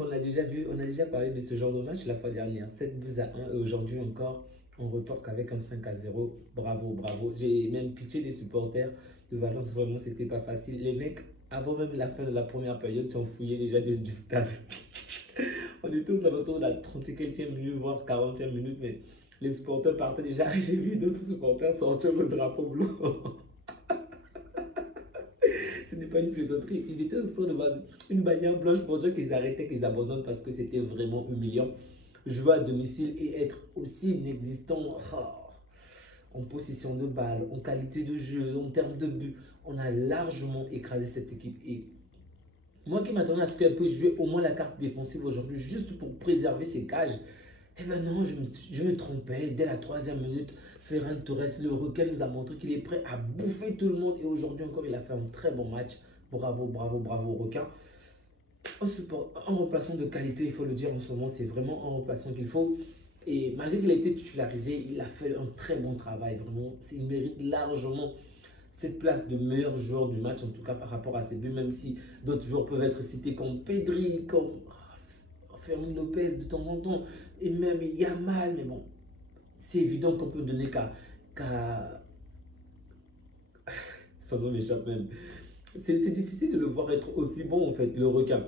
On a déjà parlé de ce genre de match la fois dernière. 7 buts à 1 et aujourd'hui encore, on retorque avec un 5-0. Bravo, bravo. J'ai même pitché des supporters de Valence. Vraiment, c'était pas facile. Les mecs, avant même la fin de la première période, sont fouillés déjà du stade. On était aux alentours de la 30e minute, voire 40e minute, mais les supporters partaient déjà. J'ai vu d'autres supporters sortir le drapeau blanc. Ce n'est pas une plaisanterie. Ils étaient en train de base une bannière blanche pour dire qu'ils arrêtaient, qu'ils abandonnent parce que c'était vraiment humiliant. Jouer à domicile et être aussi inexistant en possession de balle, en qualité de jeu, en termes de but. On a largement écrasé cette équipe. Et moi qui m'attendais à ce qu'elle puisse jouer au moins la carte défensive aujourd'hui, juste pour préserver ses cages, et maintenant je me trompais. Dès la 3e minute, Ferran Torres, le requin, nous a montré qu'il est prêt à bouffer tout le monde. Et aujourd'hui encore, il a fait un très bon match. Bravo, bravo, bravo, requin. Un remplaçant de qualité, il faut le dire en ce moment, c'est vraiment un remplaçant qu'il faut. Et malgré qu'il a été titularisé, il a fait un très bon travail. Vraiment, il mérite largement cette place de meilleur joueur du match, en tout cas par rapport à ses buts, même si d'autres joueurs peuvent être cités comme Pedri, comme Fermin Lopez de temps en temps, et même Yamal. Mais bon, c'est évident qu'on peut donner qu'à son nom m'échappe même. C'est difficile de le voir être aussi bon en fait, le requin.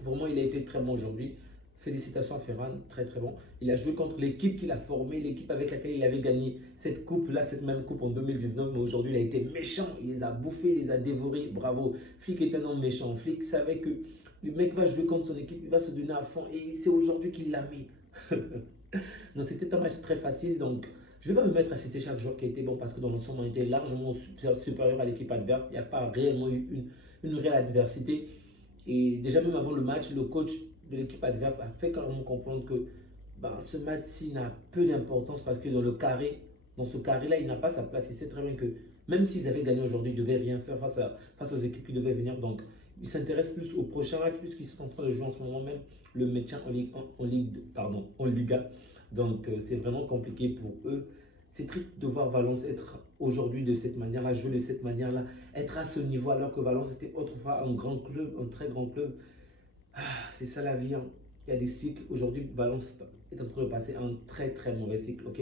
Vraiment, il a été très bon aujourd'hui. Félicitations à Ferran, très très bon. Il a joué contre l'équipe qu'il a formée, l'équipe avec laquelle il avait gagné cette coupe-là, cette même coupe en 2019. Mais aujourd'hui, il a été méchant. Il les a bouffés, il les a dévorés. Bravo. Flick est un homme méchant. Flick savait que le mec va jouer contre son équipe, il va se donner à fond. Et c'est aujourd'hui qu'il l'a mis. Donc c'était un match très facile. Donc je ne vais pas me mettre à citer chaque joueur qui a été bon parce que dans l'ensemble, on était largement supérieur à l'équipe adverse. Il n'y a pas réellement eu une réelle adversité. Et déjà même avant le match, le coach de l'équipe adverse a fait carrément comprendre que ce match-ci n'a peu d'importance parce que dans ce carré-là, il n'a pas sa place. Il sait très bien que même s'ils avaient gagné aujourd'hui, ils ne devaient rien faire face aux équipes qui devaient venir. Donc, il s'intéresse plus au prochain match puisqu'ils sont en train de jouer en ce moment même le maintien en Liga. Donc, c'est vraiment compliqué pour eux. C'est triste de voir Valence être aujourd'hui de cette manière-là, jouer de cette manière-là, être à ce niveau alors que Valence était autrefois un grand club, un très grand club. C'est ça la vie. Hein. Il y a des cycles. Aujourd'hui, Valence est en train de passer un très très mauvais cycle. Ok.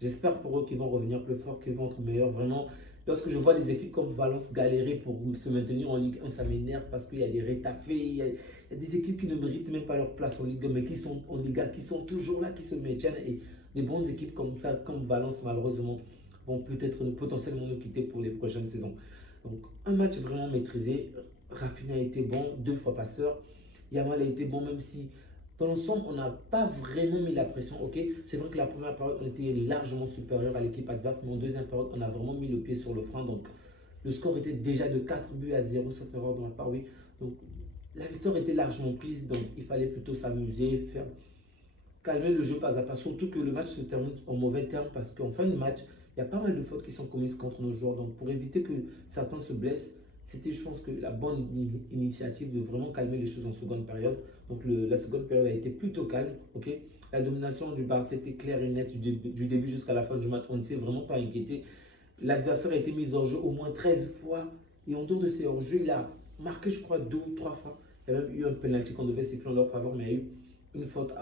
J'espère pour eux qu'ils vont revenir plus fort, qu'ils vont être meilleurs. Vraiment, lorsque je vois les équipes comme Valence galérer pour se maintenir en Ligue 1, ça m'énerve parce qu'il y a des rétafés. Il y a des équipes qui ne méritent même pas leur place en Ligue 1, mais qui sont en Liga, qui sont toujours là, qui se maintiennent. Et des bonnes équipes comme ça, comme Valence, malheureusement, vont peut-être potentiellement nous quitter pour les prochaines saisons. Donc, un match vraiment maîtrisé. Rafinha a été bon, 2 fois passeur. Yamal a été bon, même si dans l'ensemble, on n'a pas vraiment mis la pression. Ok, c'est vrai que la première période, on était largement supérieur à l'équipe adverse, mais en deuxième période, on a vraiment mis le pied sur le frein. Donc, le score était déjà de 4 buts à 0, sauf erreur de ma part, oui. Donc, la victoire était largement prise, donc il fallait plutôt s'amuser, faire calmer le jeu pas à pas. Surtout que le match se termine en mauvais terme parce qu'en fin de match, il y a pas mal de fautes qui sont commises contre nos joueurs. Donc, pour éviter que certains se blessent, c'était, je pense, que la bonne initiative de vraiment calmer les choses en seconde période. Donc, la seconde période a été plutôt calme. Ok, la domination du Barça était claire et nette du début jusqu'à la fin du match. On ne s'est vraiment pas inquiété. L'adversaire a été mis hors jeu au moins 13 fois. Et en dehors de ces hors-jeux, il a marqué, je crois, 2 ou 3 fois. Il y a même eu un penalty qu'on devait siffler en leur faveur, mais il y a eu une faute,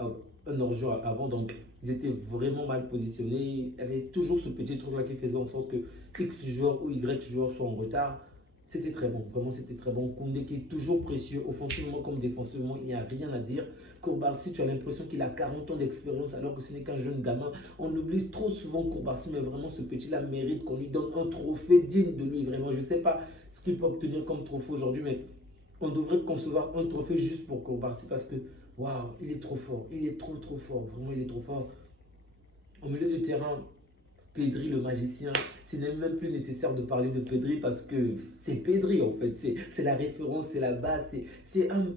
un hors-jeu avant. Donc, ils étaient vraiment mal positionnés. Il y avait toujours ce petit truc-là qui faisait en sorte que X joueur ou Y joueur soit en retard. C'était très bon, vraiment c'était très bon. Koundé qui est toujours précieux, offensivement comme défensivement, il n'y a rien à dire. Kourbarsi, tu as l'impression qu'il a 40 ans d'expérience alors que ce n'est qu'un jeune gamin. On oublie trop souvent Kourbarsi, mais vraiment ce petit-là mérite qu'on lui donne un trophée digne de lui. Vraiment, je ne sais pas ce qu'il peut obtenir comme trophée aujourd'hui, mais on devrait concevoir un trophée juste pour Kourbarsi parce que, waouh, il est trop fort. Il est trop trop fort, vraiment il est trop fort. Au milieu du terrain, Pedri le magicien, ce n'est même plus nécessaire de parler de Pedri parce que c'est Pedri en fait, c'est la référence, c'est la base, c'est un...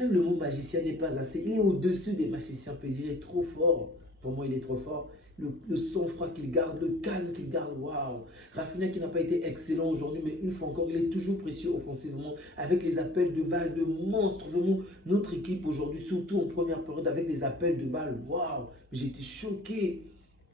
Même le mot magicien n'est pas assez, il est au-dessus des magiciens, Pedri est trop fort, vraiment il est trop fort. Le sang-froid qu'il garde, le calme qu'il garde, waouh. Rafinha qui n'a pas été excellent aujourd'hui, mais une fois encore, il est toujours précieux offensivement, avec les appels de balles de monstre. Vraiment, notre équipe aujourd'hui, surtout en première période, avec des appels de balles, waouh. J'ai été choqué.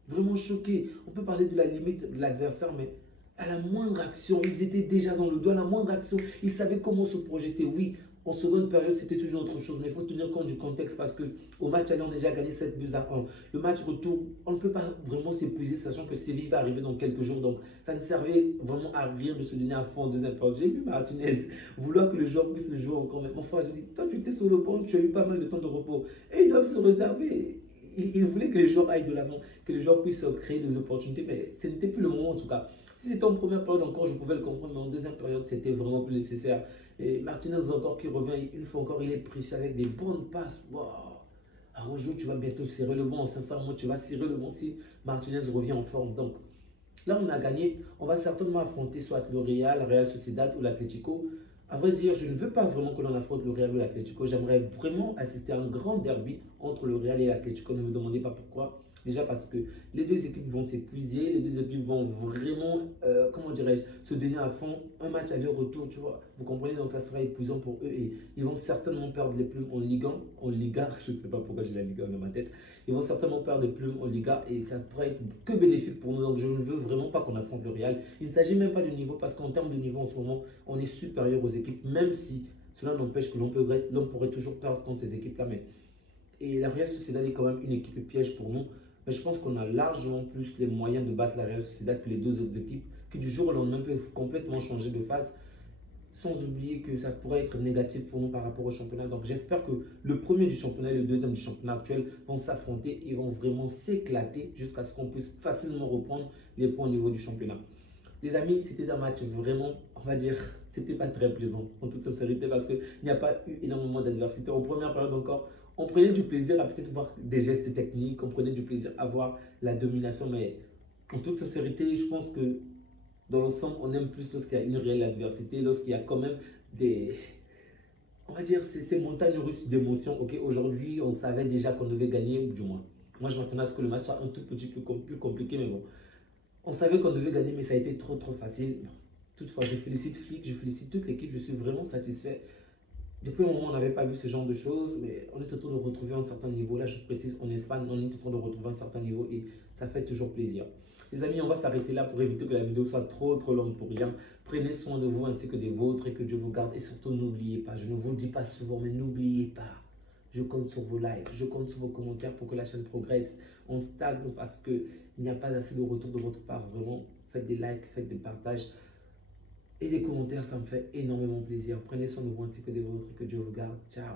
Vraiment choqué. On peut parler de la limite de l'adversaire, mais à la moindre action, ils étaient déjà dans le dos. À la moindre action, ils savaient comment se projeter. Oui, En seconde période, c'était toujours autre chose. Mais il faut tenir compte du contexte parce qu'au match aller, on a déjà gagné 7 buts à 1. Le match retour, on ne peut pas vraiment s'épuiser, sachant que Séville va arriver dans quelques jours. Donc, ça ne servait vraiment à rien de se donner à fond en deuxième période. J'ai vu Martinez vouloir que le joueur puisse le jouer encore. Mais mon frère, j'ai dit, toi, tu étais sur le banc, tu as eu pas mal de temps de repos. Et ils doivent se réserver. Il voulait que les joueurs aillent de l'avant, que les joueurs puissent créer des opportunités. Mais ce n'était plus le moment en tout cas. Si c'était en première période encore, je pouvais le comprendre, mais en deuxième période, c'était vraiment plus nécessaire. Et Martinez encore qui revient, une fois encore, il est précis avec des bonnes passes. Wow. Araujo, tu vas bientôt serrer le banc. Sincèrement, tu vas serrer le banc si Martinez revient en forme. Donc, là, on a gagné. On va certainement affronter soit le Real Sociedad ou l'Atlético. À vrai dire, je ne veux pas vraiment que l'on affronte le Real ou l'Atlético. J'aimerais vraiment assister à un grand derby entre le Real et l'Atlético. Ne me demandez pas pourquoi. Déjà parce que les deux équipes vont s'épuiser, les deux équipes vont vraiment, comment dirais-je, se donner à fond. Un match aller-retour, tu vois. Vous comprenez, donc ça sera épuisant pour eux et ils vont certainement perdre les plumes en Ligue 1, en Liga. Je ne sais pas pourquoi j'ai la Ligue 1 dans ma tête. Ils vont certainement perdre des plumes en Liga et ça pourrait être que bénéfique pour nous. Donc je ne veux vraiment pas qu'on affronte le Real. Il ne s'agit même pas du niveau parce qu'en termes de niveau en ce moment, on est supérieur aux équipes, même si cela n'empêche que l'on pourrait toujours perdre contre ces équipes-là. Mais et la Real Sociedad est quand même une équipe piège pour nous. Mais je pense qu'on a largement plus les moyens de battre la Real Sociedad que les deux autres équipes qui du jour au lendemain peuvent complètement changer de phase sans oublier que ça pourrait être négatif pour nous par rapport au championnat. Donc j'espère que le premier du championnat et le deuxième du championnat actuel vont s'affronter et vont vraiment s'éclater jusqu'à ce qu'on puisse facilement reprendre les points au niveau du championnat. Les amis, c'était un match vraiment, on va dire, c'était pas très plaisant en toute sincérité parce qu'il n'y a pas eu énormément d'adversité. En première période encore, on prenait du plaisir à peut-être voir des gestes techniques, on prenait du plaisir à voir la domination, mais en toute sincérité, je pense que dans l'ensemble, on aime plus lorsqu'il y a une réelle adversité, lorsqu'il y a quand même des, on va dire, ces montagnes russes d'émotions. Ok, aujourd'hui, on savait déjà qu'on devait gagner, du moins. Moi, je m'attendais à ce que le match soit un tout petit peu plus compliqué, mais bon. On savait qu'on devait gagner, mais ça a été trop facile. Bon, toutefois, je félicite Flick, je félicite toute l'équipe, je suis vraiment satisfait. Depuis un moment, on n'avait pas vu ce genre de choses, mais on est en train de retrouver un certain niveau. Là, je précise, en Espagne, on est en train de retrouver un certain niveau et ça fait toujours plaisir. Les amis, on va s'arrêter là pour éviter que la vidéo soit trop longue pour rien. Prenez soin de vous ainsi que des vôtres et que Dieu vous garde. Et surtout, n'oubliez pas, je ne vous le dis pas souvent, mais n'oubliez pas, je compte sur vos likes, je compte sur vos commentaires pour que la chaîne progresse. On stagne parce qu'il n'y a pas assez de retour de votre part. Vraiment, faites des likes, faites des partages. Et des commentaires, ça me fait énormément plaisir. Prenez soin de vous ainsi que des vôtres et que Dieu vous garde. Ciao.